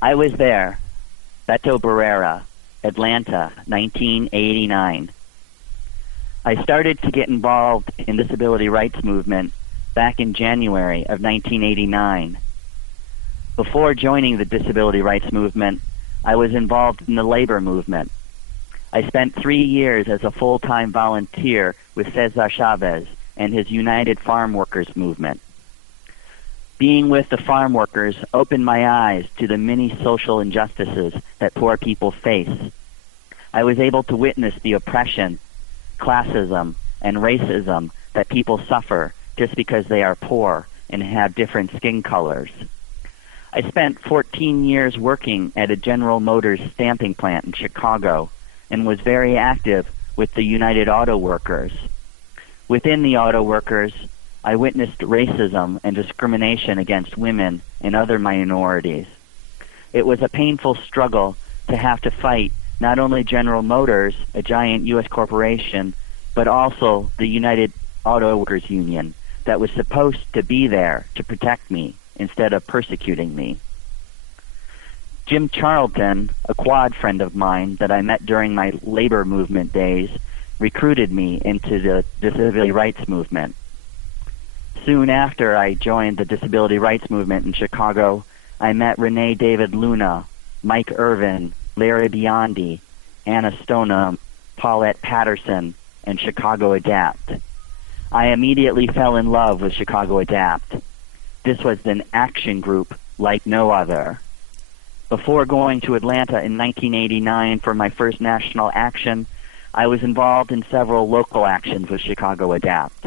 I was there, Beto Barrera, Atlanta, 1989. I started to get involved in disability rights movement back in January of 1989. Before joining the disability rights movement, I was involved in the labor movement. I spent 3 years as a full-time volunteer with Cesar Chavez and his United Farm Workers movement. Being with the farm workers opened my eyes to the many social injustices that poor people face. I was able to witness the oppression, classism, and racism that people suffer just because they are poor and have different skin colors. I spent 14 years working at a General Motors stamping plant in Chicago and was very active with the United Auto Workers. Within the auto workers, I witnessed racism and discrimination against women and other minorities. It was a painful struggle to have to fight not only General Motors, a giant U.S. corporation, but also the United Auto Workers Union that was supposed to be there to protect me instead of persecuting me. Jim Charlton, a quad friend of mine that I met during my labor movement days, recruited me into the disability rights movement. Soon after I joined the disability rights movement in Chicago, I met Renee David Luna, Mike Irvin, Larry Biondi, Anna Stoneham, Paulette Patterson, and Chicago Adapt. I immediately fell in love with Chicago Adapt. This was an action group like no other. Before going to Atlanta in 1989 for my first national action, I was involved in several local actions with Chicago Adapt.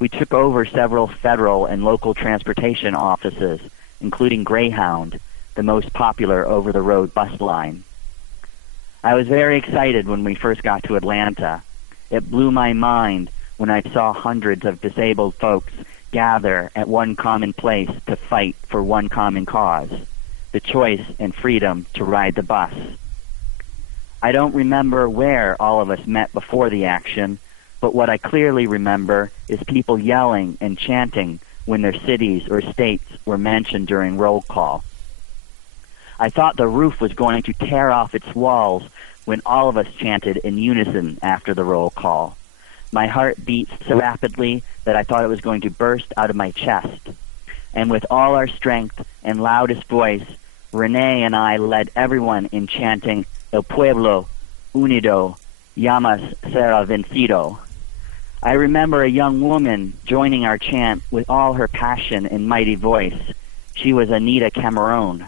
We took over several federal and local transportation offices, including Greyhound, the most popular over-the-road bus line. I was very excited when we first got to Atlanta. It blew my mind when I saw hundreds of disabled folks gather at one common place to fight for one common cause, the choice and freedom to ride the bus. I don't remember where all of us met before the action, but what I clearly remember is people yelling and chanting when their cities or states were mentioned during roll call. I thought the roof was going to tear off its walls when all of us chanted in unison after the roll call. My heart beat so rapidly that I thought it was going to burst out of my chest. And with all our strength and loudest voice, Renee and I led everyone in chanting, El pueblo unido llamas será vencido. I remember a young woman joining our chant with all her passion and mighty voice. She was Anita Cameron.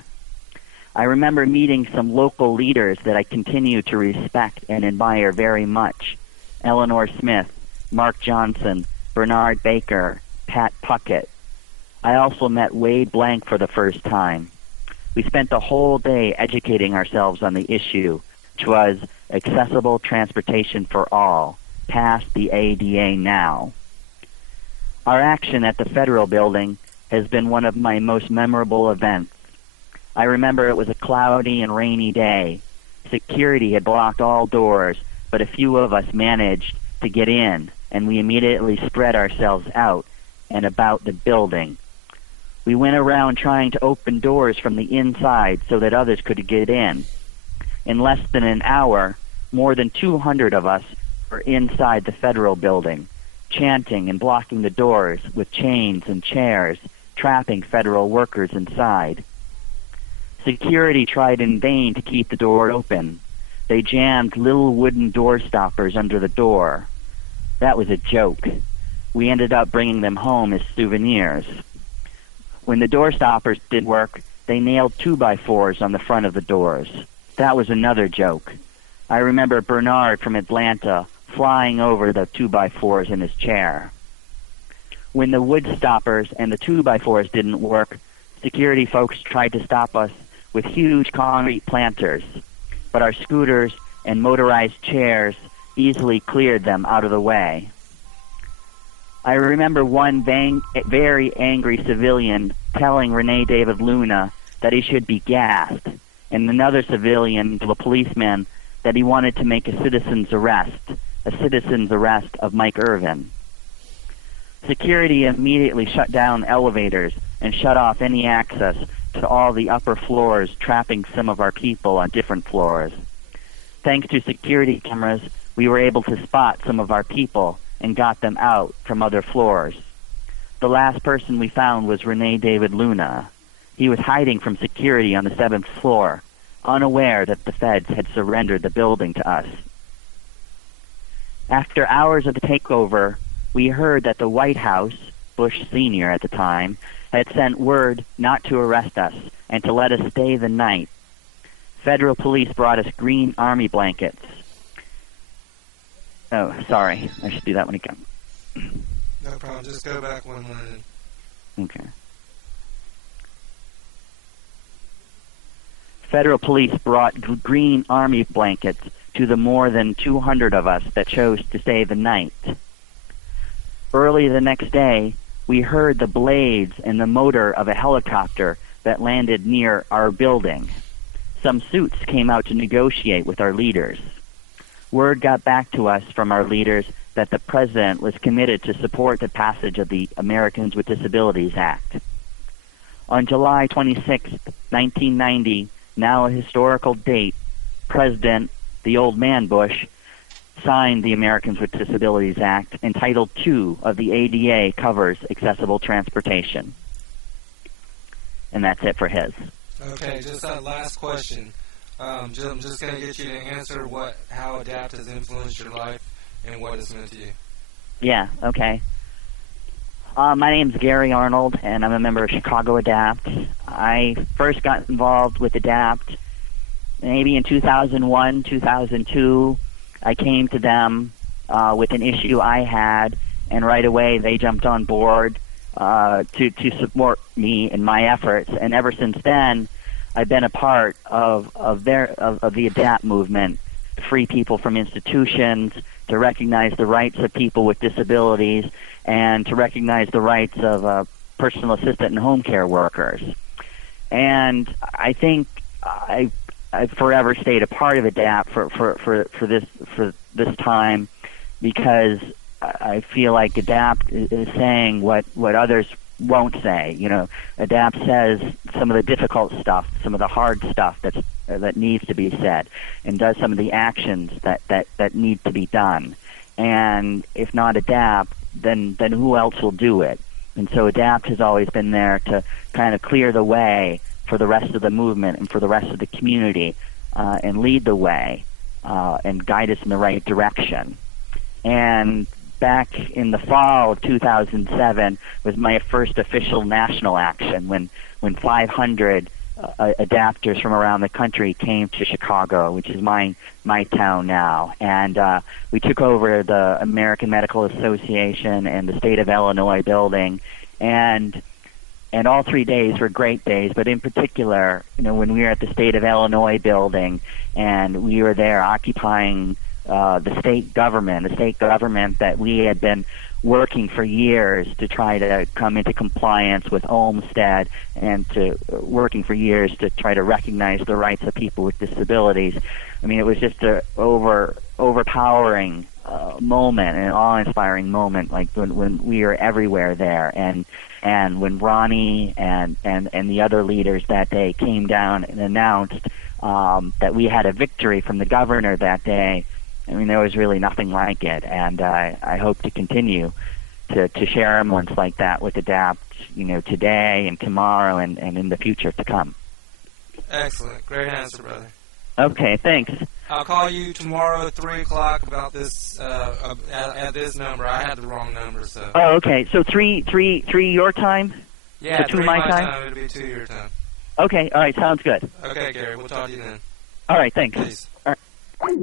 I remember meeting some local leaders that I continue to respect and admire very much. Eleanor Smith, Mark Johnson, Bernard Baker, Pat Puckett. I also met Wade Blank for the first time. We spent the whole day educating ourselves on the issue, which was accessible transportation for all, past the ADA now. Our action at the Federal Building has been one of my most memorable events. I remember it was a cloudy and rainy day. Security had blocked all doors, but a few of us managed to get in, and we immediately spread ourselves out and about the building. We went around trying to open doors from the inside so that others could get in. In less than an hour, more than 200 of us were inside the Federal Building, chanting and blocking the doors with chains and chairs, trapping federal workers inside. Security tried in vain to keep the door open. They jammed little wooden door stoppers under the door. That was a joke. We ended up bringing them home as souvenirs. When the door stoppers didn't work, they nailed 2x4s on the front of the doors. That was another joke. I remember Bernard from Atlanta flying over the 2x4s in his chair. When the wood stoppers and the 2x4s didn't work, security folks tried to stop us with huge concrete planters, but our scooters and motorized chairs easily cleared them out of the way. I remember one very angry civilian telling Renee David Luna that he should be gassed, and another civilian to a policeman that he wanted to make a citizen's arrest of Mike Irvin. Security immediately shut down elevators and shut off any access to all the upper floors, trapping some of our people on different floors. Thanks to security cameras, we were able to spot some of our people and got them out from other floors. The last person we found was Rene David Luna. He was hiding from security on the 7th floor, unaware that the feds had surrendered the building to us. After hours of the takeover, we heard that the White House, Bush Sr. at the time, had sent word not to arrest us and to let us stay the night. Federal police brought us green army blankets. Oh, sorry. I should do that one again. No problem. Just go back one line. Okay. Federal police brought green army blankets to the more than 200 of us that chose to stay the night. Early the next day, we heard the blades and the motor of a helicopter that landed near our building. Some suits came out to negotiate with our leaders. Word got back to us from our leaders that the president was committed to support the passage of the Americans with Disabilities Act. On July 26, 1990, now a historical date, President, the old man Bush, signed the Americans with Disabilities Act, and Title II of the ADA covers accessible transportation. And that's it for his. Okay, just that last question. I'm just going to get you to answer how ADAPT has influenced your life and what it's meant to you. Yeah, okay. My name's Gary Arnold, and I'm a member of Chicago ADAPT. I first got involved with ADAPT maybe in 2001, 2002. I came to them with an issue I had, and right away they jumped on board to support me in my efforts. And ever since then, I've been a part of the ADAPT movement to free people from institutions, to recognize the rights of people with disabilities, and to recognize the rights of personal assistant and home care workers. And I think I've forever stayed a part of ADAPT for this time, because I feel like ADAPT is saying what others won't say. You know, ADAPT says some of the difficult stuff, some of the hard stuff that needs to be said, and does some of the actions that need to be done. And if not ADAPT, then who else will do it? And so ADAPT has always been there to kind of clear the way for the rest of the movement and for the rest of the community, and lead the way and guide us in the right direction. And back in the fall of 2007 was my first official national action when 500 adapters from around the country came to Chicago, which is my town now. And we took over the American Medical Association and the State of Illinois building, and all 3 days were great days, but in particular, you know, when we were at the State of Illinois building and we were there occupying the state government that we had been working for years to try to come into compliance with Olmstead, and to working for years to try to recognize the rights of people with disabilities. I mean, it was just a overpowering moment, an awe-inspiring moment, like when we were everywhere there, and when Ronnie and the other leaders that day came down and announced that we had a victory from the governor that day. I mean, there was really nothing like it, and I hope to continue to share moments like that with ADAPT, you know, today and tomorrow and in the future to come. Excellent. Great answer, brother. Okay, thanks. I'll call you tomorrow at 3 o'clock about this, at this number. I had the wrong number, so. Oh, okay. So 3 your time? Yeah, so 2 my time? It'll be 2 your time. Okay, all right, sounds good. Okay, Gary, we'll talk to you then. All right, thanks. Peace. All right.